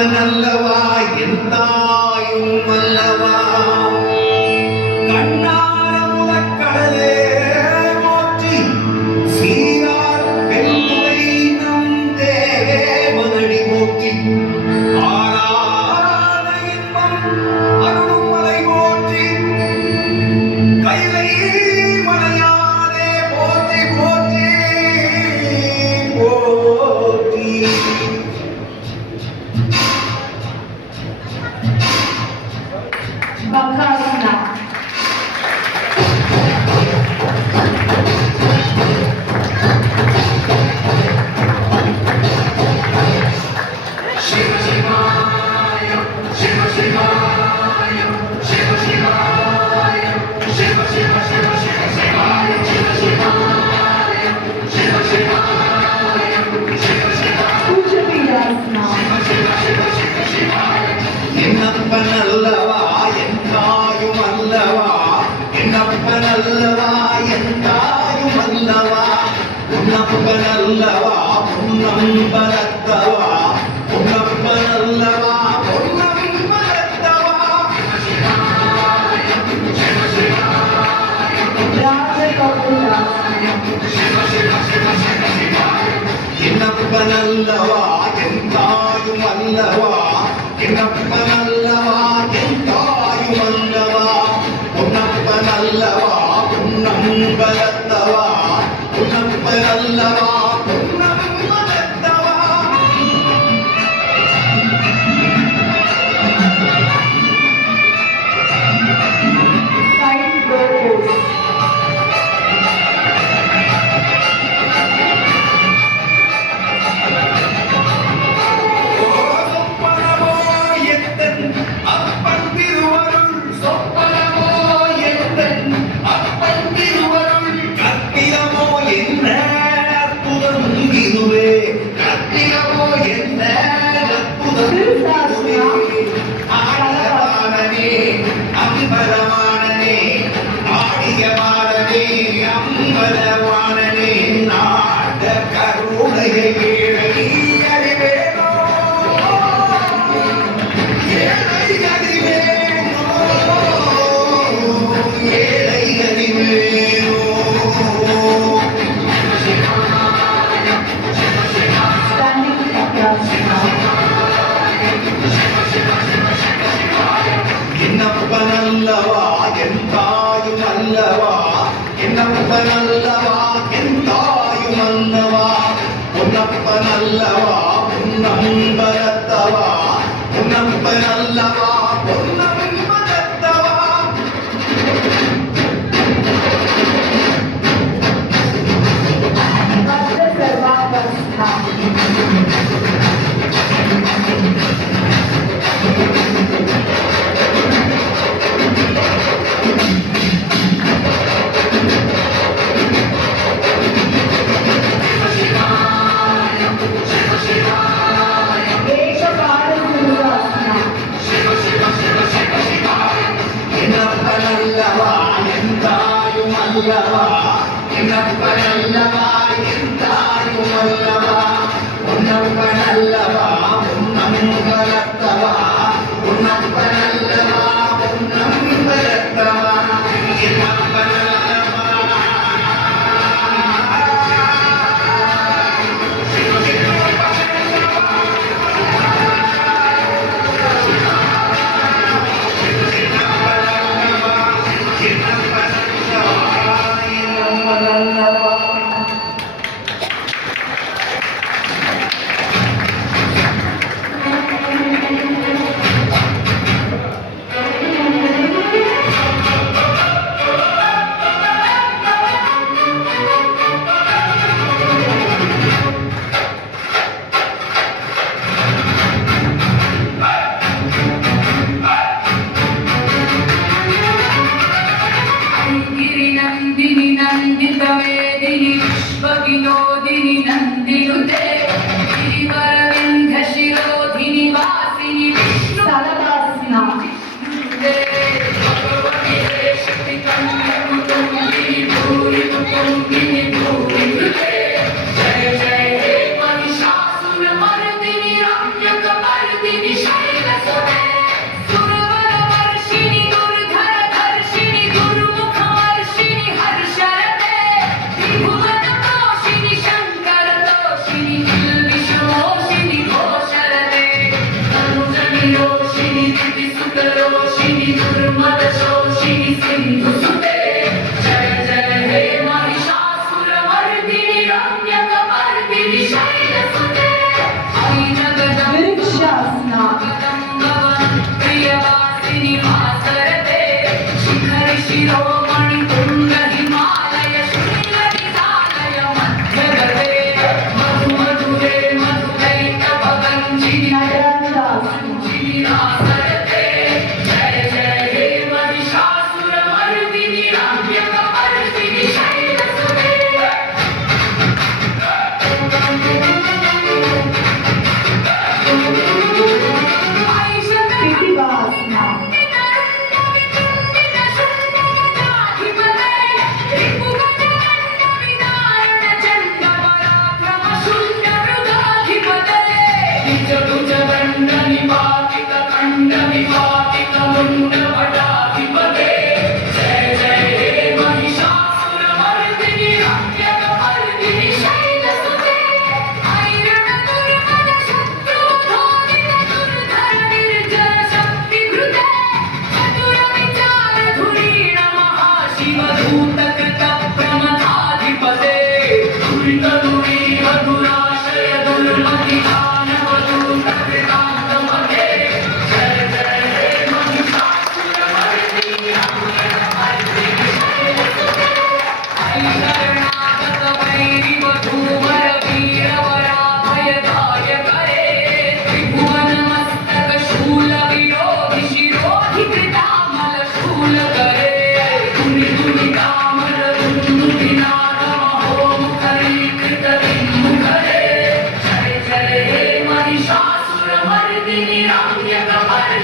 என்னப்பன் அல்லவா என் தாயும் அல்லவா கண்ணார முழக்கடலே போற்றி சீரார் பெண்முறை நம் தேவனடி போற்றி ஆராத இன்பம் அருள்மலை போற்றி கைலை மலையானே போற்றி போற்றி போற்றி Bakasana. Shiva Shivaya, Shiva Shivaya, Shiva Shivaya, Shiva Shiva Shiva Shiva Shivaya, Shiva Shivaya, Shiva Shivaya, Shiva Shivaya. Puja Vidasana. Shiva Shiva Shiva Shivaya. என்னப்பன் அல்லவா என் தாயும் அல்லவா என்னப்பன் அல்லவா என் தாயும் அல்லவா உன்னப்பன் அல்லவா பொன்னம்பலத்தவா உன்னப்பன் அல்லவா பொன்னம்பலத்தவா Raja Kapulasana. என்னப்பன் அல்லவா என் தாயும் அல்லவா என்னப்பன் அல்லவா என் தாயும் அல்லவா பொன்னப்பன் அல்லவா பொன்னம்பலத்தவா பொன்னப்பன் அல்லவா பொன்னம்பலத்தவா Side row pose. சொப்பனமோ எத்தன் அப்பன் திருவருள் சொப்பனமோ எத்தன் அப்பன் திருவருள் கற்பிதமோ என்ன அற்புதம் இதுவே கற்பிதமோ என்ன அற்புதம் இதுவே ஆடவானனே அம்பலவானனே ஆடியவானனே அம்பலவானனே நாட கருணையை அறிவேனோ ஏழை அறிவேனோ ஏழை அறிவேனோ Standing Kapulasana. என்னப்பன் அல்லவா என் தாயும் அல்லவா என்னப்பன் அல்லவா என் தாயும் அல்லவா பொன்னப்பன் அல்லவா பொன்னம்பலத்தவா பொன்னப்பன் அல்லவா பொன்னம்பலத்தவா Bhadra Sarvakasana. Ekapadasurasana. என்னப்பன் அல்லவா என் தாயும் அல்லவா என்னப்பன் அல்லவா என் தாயும் அல்லவா பொன்னப்பன் அல்லவா பொன்னம்பலத்தவா பொன்னப்பன் அல்லவா பொன்னம்பலத்தவா என்னப்பன் அல்லவா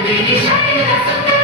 Vishwamitrasana.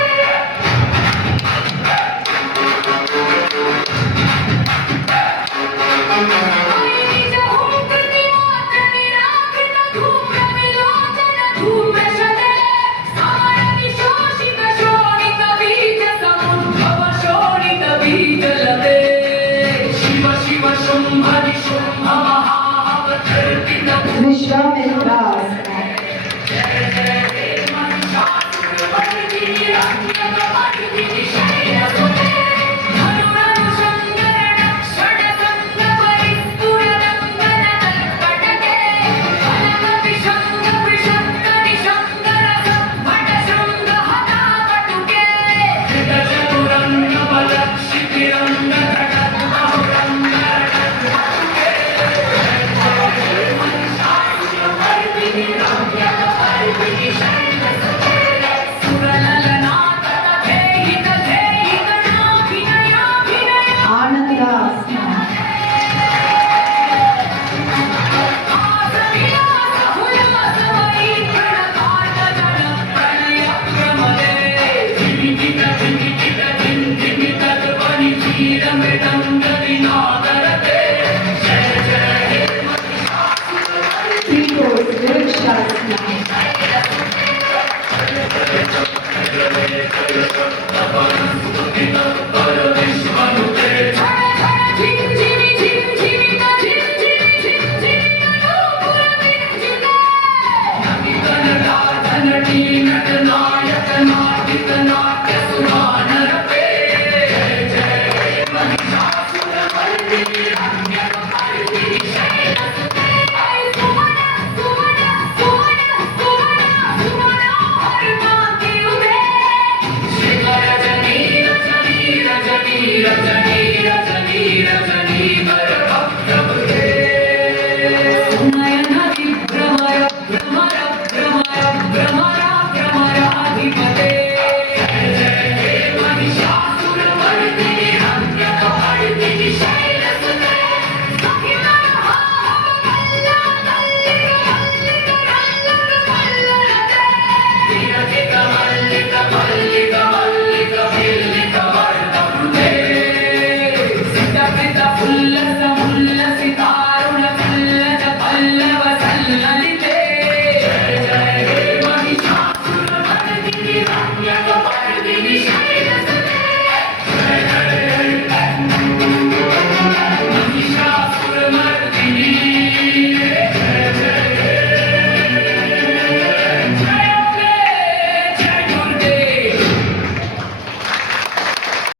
Anandasana. Three pose, Vrikshasana.